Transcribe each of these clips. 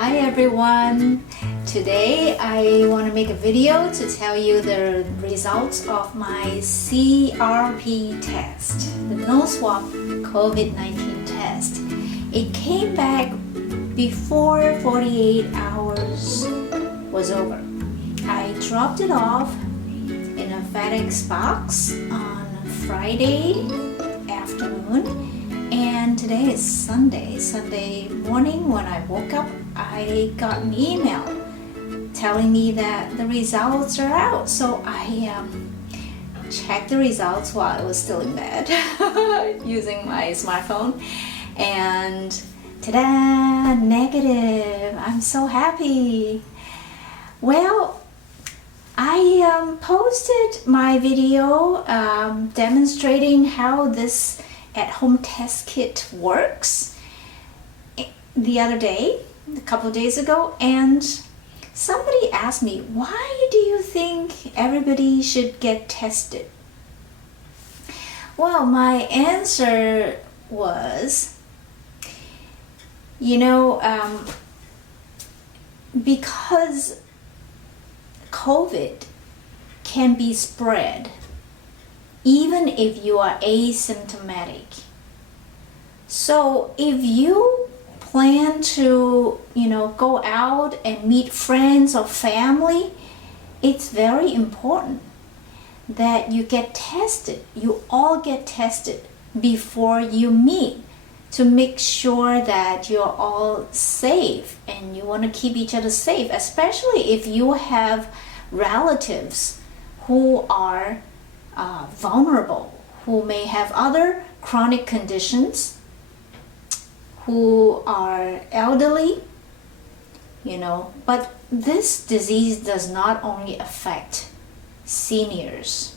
Hi everyone! Today I want to make a video to tell you the results of my CRP test, the nose swab COVID-19 test. It came back before 48 hours was over. I dropped it off in a FedEx box on Friday afternoon. And today is Sunday morning. When I woke up, I got an email telling me that the results are out. So I checked the results while I was still in bed using my smartphone, and ta-da, negative. I'm so happy. Well, I posted my video demonstrating how this at-home test kit works the other day, a couple of days ago, and somebody asked me, why do you think everybody should get tested? Well, my answer was, because COVID can be spread even if you are asymptomatic. So if you plan to, go out and meet friends or family, it's very important that you get tested. You all get tested before you meet to make sure that you're all safe, and you want to keep each other safe, especially if you have relatives who are vulnerable, who may have other chronic conditions, who are elderly, but this disease does not only affect seniors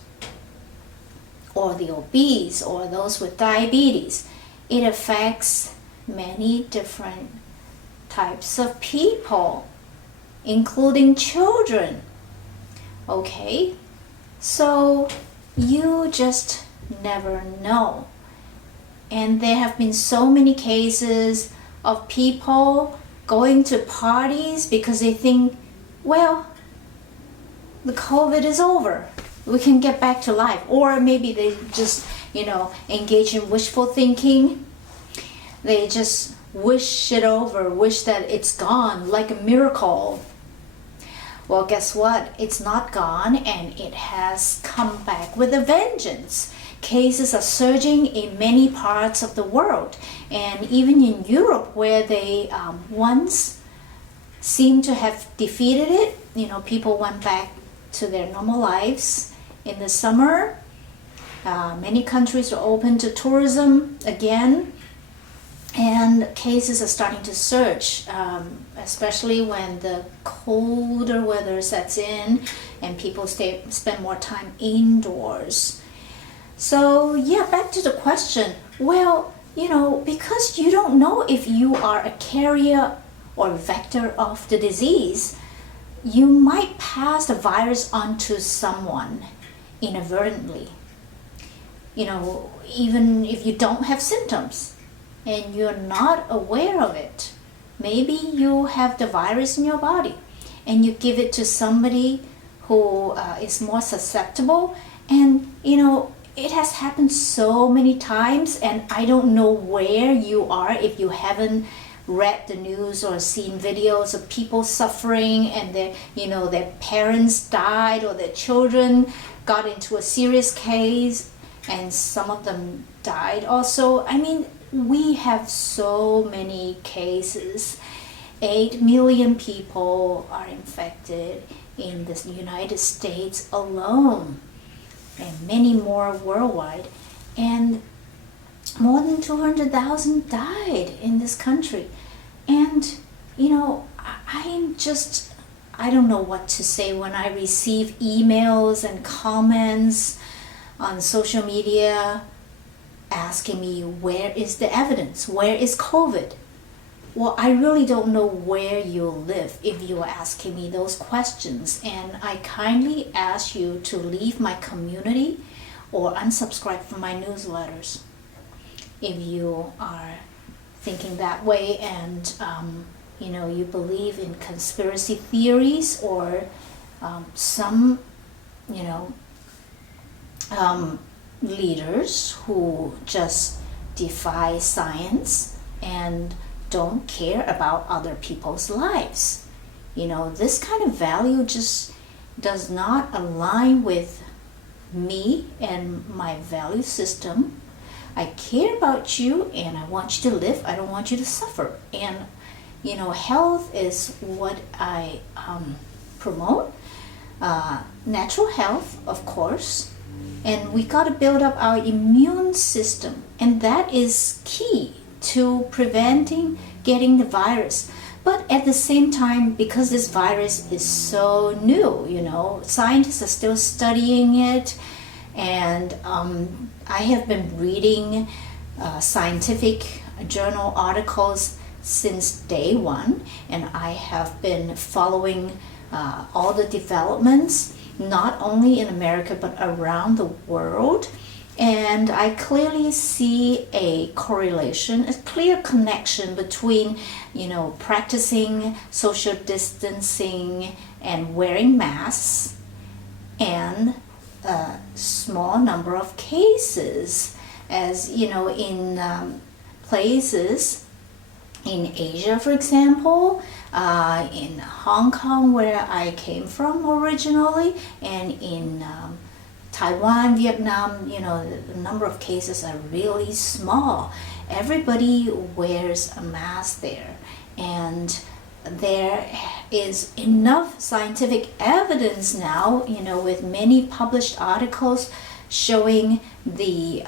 or the obese or those with diabetes. It affects many different types of people, including children. Okay, so you just never know. And there have been so many cases of people going to parties because they think, well, the COVID is over, we can get back to life. Or maybe they just, engage in wishful thinking. They just wish it over, wish that it's gone, like a miracle. Well, guess what? It's not gone, and it has come back with a vengeance. Cases are surging in many parts of the world, and even in Europe, where they once seemed to have defeated it. People went back to their normal lives in the summer. Many countries are open to tourism again, and cases are starting to surge, especially when the colder weather sets in and people spend more time indoors. So yeah, back to the question. Well, because you don't know if you are a carrier or vector of the disease, you might pass the virus on to someone inadvertently. Even if you don't have symptoms and you're not aware of it, maybe you have the virus in your body and you give it to somebody who is more susceptible. And it has happened so many times, and I don't know where you are if you haven't read the news or seen videos of people suffering, and their parents died or their children got into a serious case, and some of them died also. I mean, we have so many cases. 8 million people are infected in the United States alone, and many more worldwide, and more than 200,000 died in this country. And I don't know what to say when I receive emails and comments on social media asking me, where is the evidence? Where is COVID? Well, I really don't know where you live if you are asking me those questions, and I kindly ask you to leave my community or unsubscribe from my newsletters if you are thinking that way and you believe in conspiracy theories, or some, you know, leaders who just defy science and don't care about other people's lives. This kind of value just does not align with me and my value system. I care about you and I want you to live. I don't want you to suffer. And health is what I promote. Natural health, of course. And we got to build up our immune system. And that is key to preventing getting the virus. But at the same time, because this virus is so new, scientists are still studying it. And I have been reading scientific journal articles since day one. And I have been following all the developments, not only in America, but around the world. And I clearly see a correlation, a clear connection between, practicing social distancing and wearing masks and a small number of cases. As in places in Asia, for example, in Hong Kong, where I came from originally, and in Taiwan, Vietnam, the number of cases are really small. Everybody wears a mask there, and there is enough scientific evidence now, with many published articles showing the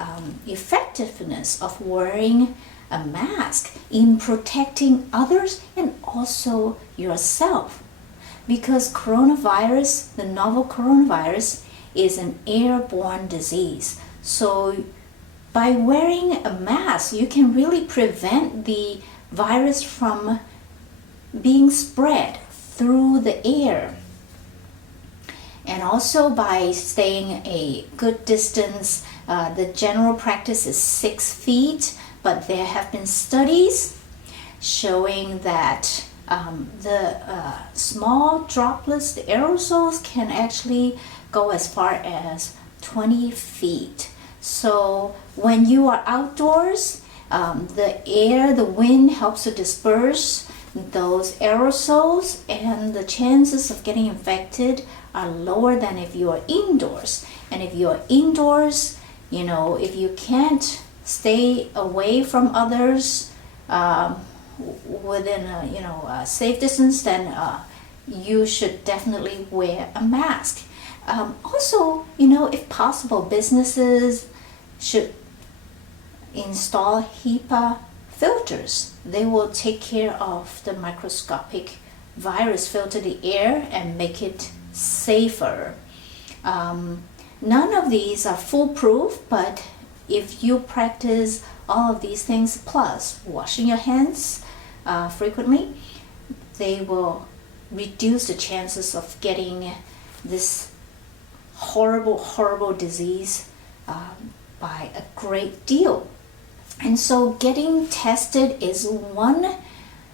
effectiveness of wearing a mask in protecting others and also yourself. Because coronavirus, the novel coronavirus, is an airborne disease. So by wearing a mask, you can really prevent the virus from being spread through the air. And also by staying a good distance, the general practice is 6 feet, but there have been studies showing that the small droplets, the aerosols, can actually go as far as 20 feet. So when you are outdoors, the air, the wind helps to disperse those aerosols, and the chances of getting infected are lower than if you are indoors. And if you are indoors, if you can't stay away from others within a safe distance, then you should definitely wear a mask. Also, if possible, businesses should install HEPA filters. They will take care of the microscopic virus, filter the air, and make it safer. None of these are foolproof, but if you practice all of these things, plus washing your hands frequently, they will reduce the chances of getting this horrible disease by a great deal. And so getting tested is one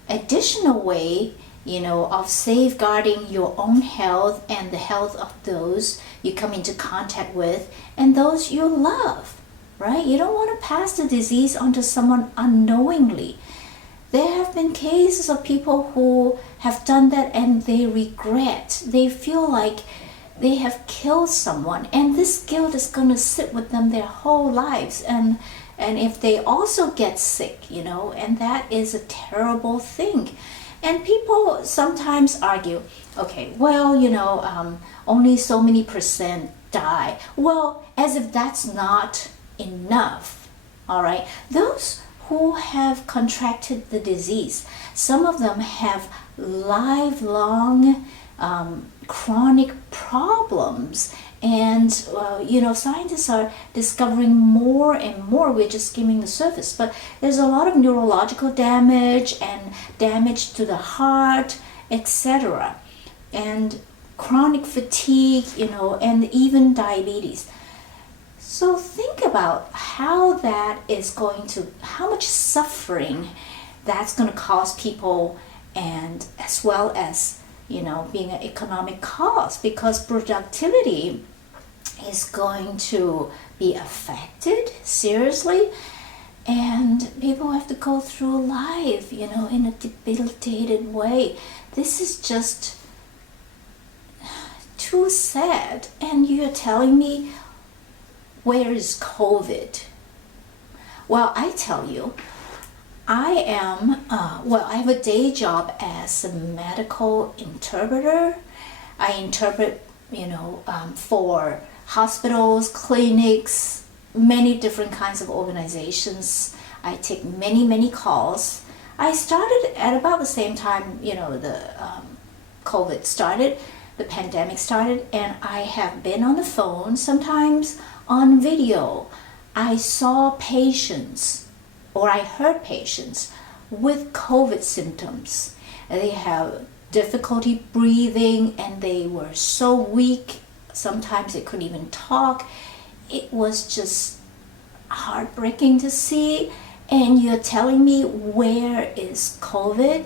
additional way, of safeguarding your own health and the health of those you come into contact with and those you love, right? You don't want to pass the disease on to someone unknowingly. There have been cases of people who have done that and they regret. They feel like they have killed someone, and this guilt is going to sit with them their whole lives. And if they also get sick, and that is a terrible thing. And people sometimes argue, okay, well, only so many percent die. Well, as if that's not enough, all right? Those who have contracted the disease, some of them have lifelong chronic problems. And, scientists are discovering more and more. We're just skimming the surface. But there's a lot of neurological damage and damage to the heart, etc. And chronic fatigue, and even diabetes. So think about how much suffering that's going to cause people and as well as, being an economic cost, because productivity is going to be affected seriously, and people have to go through life, in a debilitated way. This is just too sad. And you're telling me, where is COVID? Well, I tell you, I have a day job as a medical interpreter. I interpret, for hospitals, clinics, many different kinds of organizations. I take many, many calls. I started at about the same time, the COVID started, the pandemic started, and I have been on the phone, sometimes on video. I saw patients, or I heard patients with COVID symptoms. They have difficulty breathing, and they were so weak, sometimes they couldn't even talk. It was just heartbreaking to see. And you're telling me, where is COVID?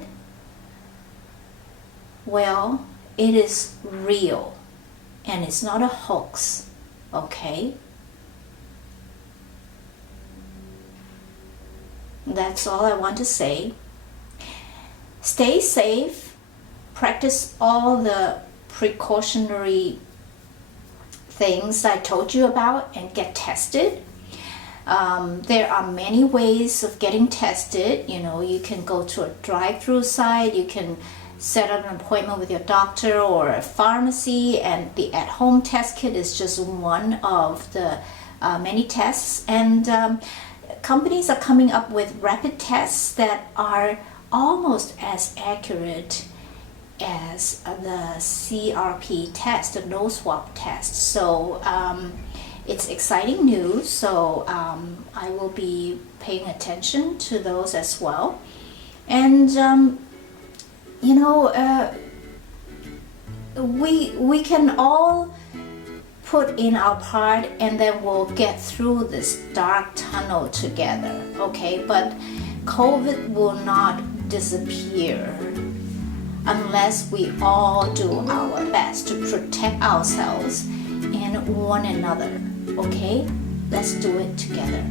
Well, it is real, and it's not a hoax, okay? That's all I want to say. Stay safe, practice all the precautionary things I told you about, and get tested. There are many ways of getting tested. You can go to a drive-through site, you can set up an appointment with your doctor or a pharmacy, and the at-home test kit is just one of the many tests. And companies are coming up with rapid tests that are almost as accurate as the CRP test, the nose swab test. So it's exciting news. So I will be paying attention to those as well. And we can all put in our part, and then we'll get through this dark tunnel together, okay? But COVID will not disappear unless we all do our best to protect ourselves and one another, okay? Let's do it together.